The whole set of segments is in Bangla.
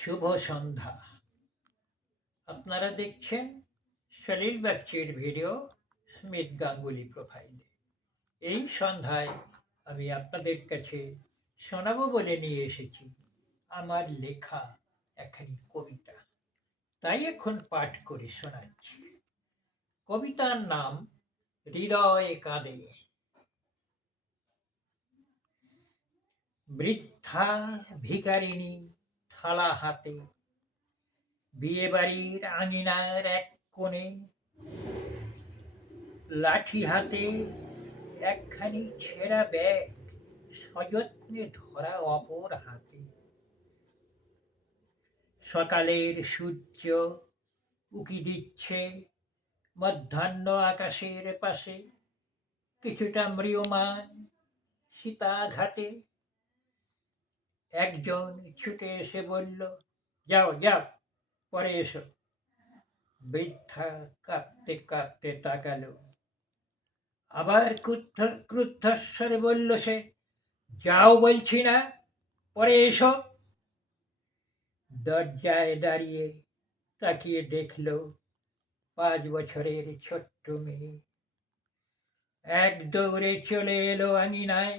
শুভ সন্ধ্যা। আপনারা দেখছেন সলিল বাগচির ভিডিও স্মিথ গাঙ্গুলি প্রোফাইলে। এই সন্ধ্যায় আমি আপনাদের কাছে শোনাবো বলে নিয়ে এসেছি আমার লেখা একখানি কবিতা। তাই এখন পাঠ করে শোনাচ্ছি। কবিতার নাম হৃদয় কাঁদে। বৃদ্ধা ভিখারিণী থালা হাতে বিয়ে বাড়ির আঙিনার এক কোণে, লাঠি হাতে একখানি ছেঁড়া ব্যাগ সযত্নে ধরা অপর হাতে। সকালের সূর্য উকি দিচ্ছে মধ্যাহ্ন আকাশের পাশে, কিছুটা ম্রিয়মান সীতাঘাটে। একজন ছুটে এসে বলল, যাও যাও, পরে এসো। বৃদ্ধা কাঁদতে কাঁদতে তাকালো। আবার ক্রুদ্ধস্বরে বলল সে, যাও বলছি না, পরে এসো। দরজায় দাঁড়িয়ে তাকিয়ে দেখল 5 বছরের ছোট্ট মেয়ে। এক দৌড়ে চলে এলো আঙিনায়,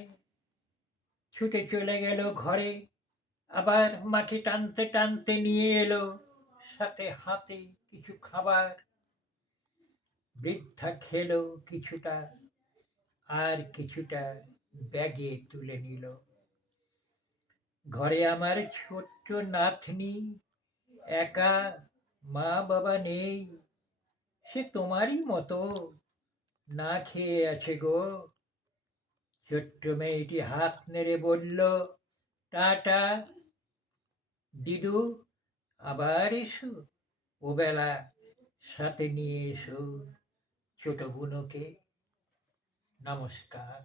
ছুটে চলে গেল ঘরে। আবার মাকে টানতে টানতে নিয়ে এলো সাথে হাতে কিছু খাবার। বৃদ্ধা খেলো কিছুটা, আর কিছুটা ব্যাগে তুলে নিল। ঘরে আমার ছোট্ট নাতনি একা, মা বাবা নেই, সে তোমারই মতো না খেয়ে আছে গো। ছোট্ট মেয়েটি হাত নেড়ে বলল, টাটা দিদু, আবার এসো, ওবেলা সাথে নিয়ে এসো ছোট বুনোকে। নমস্কার।